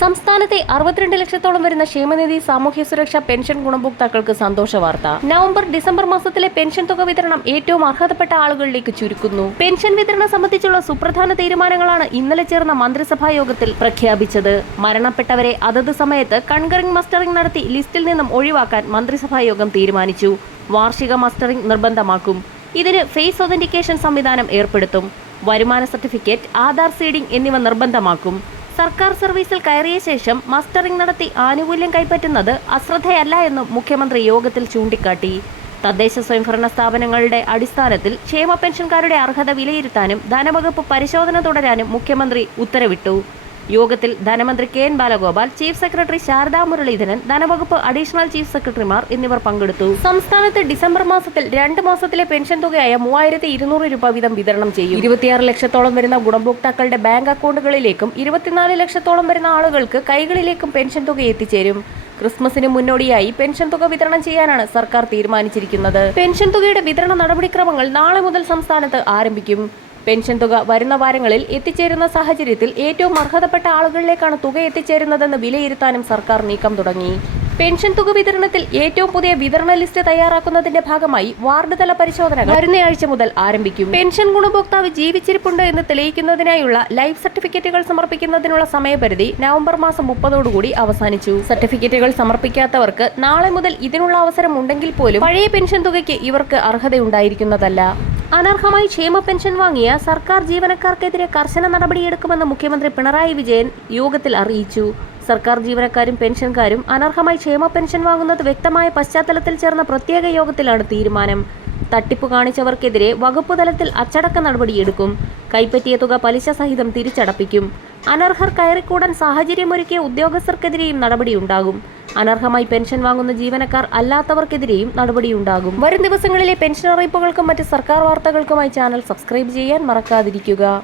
സംസ്ഥാനത്തെ അറുപത്തിരണ്ട് ലക്ഷത്തോളം വരുന്ന ക്ഷേമനിധി സാമൂഹ്യ സുരക്ഷാ പെൻഷൻ ഗുണഭോക്താക്കൾക്ക് സന്തോഷ വാർത്ത. നവംബർ ഡിസംബർ മാസത്തിലെ പെൻഷൻ തുക വിതരണം ഏറ്റവും അർഹതപ്പെട്ട ആളുകളിലേക്ക് ചുരുക്കുന്നു. പെൻഷൻ വിതരണം സംബന്ധിച്ചുള്ള സുപ്രധാന തീരുമാനങ്ങളാണ് ഇന്നലെ ചേർന്ന മന്ത്രിസഭാ യോഗത്തിൽ പ്രഖ്യാപിച്ചത്. മരണപ്പെട്ടവരെ അതത് സമയത്ത് കൺകറിംഗ് മസ്റ്ററിംഗ് നടത്തി ലിസ്റ്റിൽ നിന്നും ഒഴിവാക്കാൻ മന്ത്രിസഭാ യോഗം തീരുമാനിച്ചു. വാർഷിക മസ്റ്ററിംഗ് നിർബന്ധമാക്കും. ഇതിന് ഫേസ് ഒതന്റിക്കേഷൻ സംവിധാനം ഏർപ്പെടുത്തും. വരുമാന സർട്ടിഫിക്കറ്റ് ആധാർ സീഡിംഗ് എന്നിവ നിർബന്ധമാക്കും. സർക്കാർ സർവീസിൽ കയറിയ ശേഷം മസ്റ്ററിംഗ് നടത്തി ആനുകൂല്യം കൈപ്പറ്റുന്നത് അശ്രദ്ധയല്ല എന്നും മുഖ്യമന്ത്രി യോഗത്തിൽ ചൂണ്ടിക്കാട്ടി. തദ്ദേശ സ്വയംഭരണ സ്ഥാപനങ്ങളുടെ അടിസ്ഥാനത്തിൽ ക്ഷേമ പെൻഷൻകാരുടെ അർഹത വിലയിരുത്താനും ധനവകുപ്പ് പരിശോധന തുടരാനും മുഖ്യമന്ത്രി ഉത്തരവിട്ടു. യോഗത്തിൽ ധനമന്ത്രി K N Balagopal chief secretary Sharada Muraleedharan ധനവകുപ്പ് additional chief സെക്രട്ടറിമാർ എന്നിവർ പങ്കെടുത്തു. സംസ്ഥാനത്ത് ഡിസംബർ മാസത്തിൽ രണ്ട് മാസത്തിലെ പെൻഷൻ തുകയായ മൂവായിരത്തി ഇരുന്നൂറ് രൂപ വീതം വിതരണം ചെയ്യും. ഇരുപത്തിയാറ് ലക്ഷത്തോളം വരുന്ന ഗുണഭോക്താക്കളുടെ ബാങ്ക് അക്കൗണ്ടുകളിലേക്കും ഇരുപത്തിനാല് ലക്ഷത്തോളം വരുന്ന ആളുകൾക്ക് കൈകളിലേക്കും പെൻഷൻ തുക എത്തിച്ചേരും. ക്രിസ്മസിന് മുന്നോടിയായി പെൻഷൻ തുക വിതരണം ചെയ്യാനാണ് സർക്കാർ തീരുമാനിച്ചിരിക്കുന്നത്. പെൻഷൻ തുകയുടെ വിതരണ നടപടിക്രമങ്ങൾ നാളെ മുതൽ സംസ്ഥാനത്ത് ആരംഭിക്കും. പെൻഷൻ തുക വരുന്ന വാരങ്ങളിൽ എത്തിച്ചേരുന്ന സാഹചര്യത്തിൽ ഏറ്റവും അർഹതപ്പെട്ട ആളുകളിലേക്കാണ് തുക എത്തിച്ചേരുന്നതെന്ന് വിലയിരുത്താനും സർക്കാർ നീക്കം തുടങ്ങി. പെൻഷൻ തുക വിതരണത്തിൽ ഏറ്റവും പുതിയ വിതരണ ലിസ്റ്റ് തയ്യാറാക്കുന്നതിന്റെ ഭാഗമായി വാർഡ് തല പരിശോധനകൾ വരുന്നയാഴ്ച മുതൽ ആരംഭിക്കും. പെൻഷൻ ഗുണഭോക്താവ് ജീവിച്ചിരിപ്പുണ്ട് എന്ന് തെളിയിക്കുന്നതിനായുള്ള ലൈഫ് സർട്ടിഫിക്കറ്റുകൾ സമർപ്പിക്കുന്നതിനുള്ള സമയപരിധി നവംബർ മാസം മുപ്പതോടുകൂടി അവസാനിച്ചു. സർട്ടിഫിക്കറ്റുകൾ സമർപ്പിക്കാത്തവർക്ക് നാളെ മുതൽ ഇതിനുള്ള അവസരം ഉണ്ടെങ്കിൽ പോലും പഴയ പെൻഷൻ തുകയ്ക്ക് ഇവർക്ക് അർഹതയുണ്ടായിരിക്കുന്നതല്ല. അനർഹമായി ക്ഷേമ പെൻഷൻ വാങ്ങിയ സർക്കാർ ജീവനക്കാർക്കെതിരെ കർശന നടപടിയെടുക്കുമെന്ന് മുഖ്യമന്ത്രി പിണറായി വിജയൻ യോഗത്തിൽ അറിയിച്ചു. സർക്കാർ ജീവനക്കാരും പെൻഷൻകാരും അനർഹമായി ക്ഷേമ പെൻഷൻ വാങ്ങുന്നത് വ്യക്തമായ പശ്ചാത്തലത്തിൽ ചേർന്ന പ്രത്യേക യോഗത്തിലാണ് തീരുമാനം. തട്ടിപ്പ് കാണിച്ചവർക്കെതിരെ വകുപ്പ് തലത്തിൽ അച്ചടക്ക നടപടിയെടുക്കും കൈപ്പറ്റിയ തുക പലിശ സഹിതം തിരിച്ചടപ്പിക്കും. അനർഹർ കയറിക്കൂടാൻ സാഹചര്യമൊരുക്കിയ ഉദ്യോഗസ്ഥർക്കെതിരെയും നടപടിയുണ്ടാകും. അനർഹമായി പെൻഷൻ വാങ്ങുന്ന ജീവനക്കാർ അല്ലാത്തവർക്കെതിരെയും നടപടിയുണ്ടാകും. വരും ദിവസങ്ങളിലെ പെൻഷൻ അറിയിപ്പുകൾക്കും മറ്റ് സർക്കാർ വാർത്തകൾക്കുമായി ചാനൽ സബ്സ്ക്രൈബ് ചെയ്യാൻ മറക്കാതിരിക്കുക.